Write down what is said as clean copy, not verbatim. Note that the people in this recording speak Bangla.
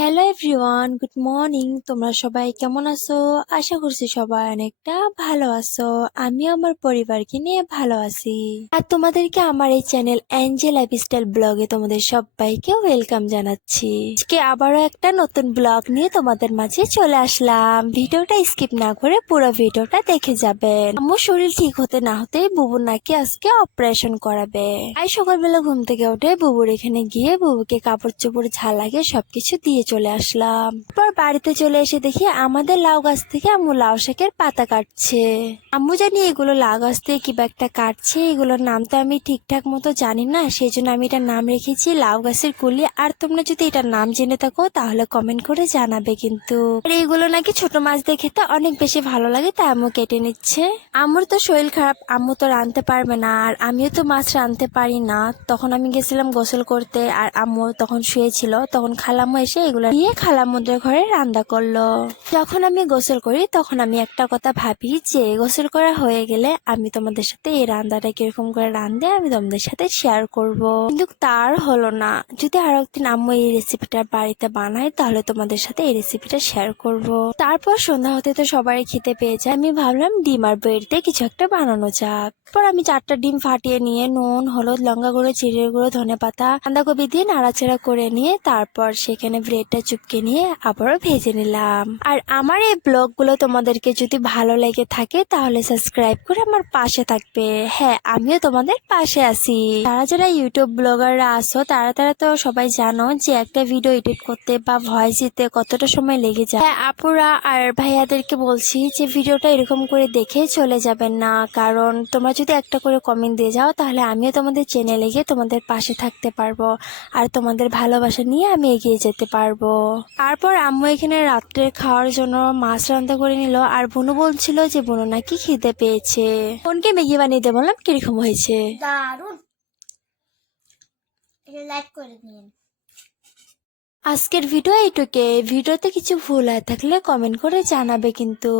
Hello everyone, good morning. তোমরা সবাই কেমন আছো? আশা করছি সবাই অনেকটা ভালো আছো। আমি আমার পরিবারকে নিয়ে ভালো আছি। আর তোমাদেরকে আমার এই চ্যানেল অ্যাঞ্জেল লাইফস্টাইল ব্লগে তোমাদের সবাইকে ওয়েলকাম জানাচ্ছি। আজকে আবারও একটা নতুন ব্লগ নিয়ে তোমাদের মাঝে চলে আসলাম। ভিডিওটা স্কিপ না করে পুরো ভিডিওটা দেখে যাবেন। আমার শরীর ঠিক হতে না হতেই বুবুর নাকি আজকে অপারেশন করাবে। আজ সকালবেলা ঘুম থেকে উঠে বুবুর এখানে গিয়ে বুবুকে কাপড় চোপড় ঝাল লাগে সবকিছু দিয়ে চলে আসলাম। তারপর বাড়িতে চলে এসে দেখি আমাদের লাউ গাছ থেকে আম্মু লাউ শাকের পাতা কাটছে। আম্মু জানি এগুলো লাউ গাছ থেকে কিবা একটা কাটছে, এগুলোর নাম তো আমি ঠিকঠাক মতো জানি না, সেই জন্য আমি এটার নাম রেখেছি লাউ গাছের কুলি। আর তোমরা যদি এটার নাম জেনে থাকো তাহলে কমেন্ট করে জানাবে কিন্তু। আর এইগুলো নাকি ছোট মাছ দিয়ে খেতে অনেক বেশি ভালো লাগে, তাই আম্মু কেটে নিচ্ছে। আম্মুর তো শরীর খারাপ, আম্মু তো রাঁধতে পারবে না, আর আমিও তো মাছ রাঁধতে পারি না। তখন আমি গেছিলাম গোসল করতে, আর আম্মু তখন শুয়েছিল। তখন খালাম্মু এসে এগুলো নিয়ে খালাম্মুদের ঘরে রান্না করলো। যখন আমি গোসল করি তখন আমি একটা কথা ভাবি যে গোসল করা হয়ে গেলে আমি তোমাদের সাথে এই রান্নাটা কিরকম করে রান্ধে আমি তোমাদের সাথে শেয়ার করব। কিন্তু তার হলো না। যদি আরো একদিন আম্মু এই রেসিপিটা বাড়িতে বানায় তাহলে তোমাদের সাথে এই রেসিপিটা শেয়ার করব। তারপর সন্ধ্যা হতে তো সবাই খেতে পেয়ে যায়, আমি ভাবলাম ডিম আর ব্রেড দিয়ে কিছু একটা বানানো যাক। পর আমি 4টা ডিম ফাটিয়ে নিয়ে নুন, হলুদ, লঙ্কা গুঁড়ো, জিরের গুঁড়ো, ধনেপাতা, বাঁধাকপি দিয়ে নাড়াচাড়া করে নিয়ে তারপর সেখানে ব্রেডটা চুপকে নিয়ে আবারও ভেজে নিলাম। আর আমার এই ব্লগ গুলো তোমাদেরকে যদি ভালো লেগে থাকে তাহলে সাবস্ক্রাইব করে আমার পাশে থাকবে। হ্যাঁ, আমিও তোমাদের পাশে আছি। যারা যারা ইউটিউব ব্লগাররা আছো তারা তারা তো সবাই জানো যে একটা ভিডিও এডিট করতে বা ভয়েস দিতে কতটা সময় লেগে যায়। হ্যাঁ, আপুরা আর ভাইয়াদেরকে বলছি যে ভিডিওটা এরকম করে দেখে চলে যাবেন না, কারণ তোমরা যদি একটা করে কমেন্ট দিয়ে যাও তাহলে আমিও তোমাদের চ্যানেলে গিয়ে তোমাদের পাশে থাকতে পারবো, আর তোমাদের ভালোবাসা নিয়ে আমি এগিয়ে যেতে পারবো। তারপর আম্মু এখানে রাত্রে খাওয়ার জন্য মাছ রান্না করে নিল, আর বুনু বলছিল যে বুনু নাকি খিদে পেয়েছে। বোনকে ম্যাগি বানিয়ে দিয়ে বললাম কিরকম হয়েছে। দারুন। এটা লাইক করে দিন। আজকের ভিডিও এইটুকে। ভিডিওতে কিছু ভুল হয়ে থাকলে কমেন্ট করে জানাবে কিন্তু।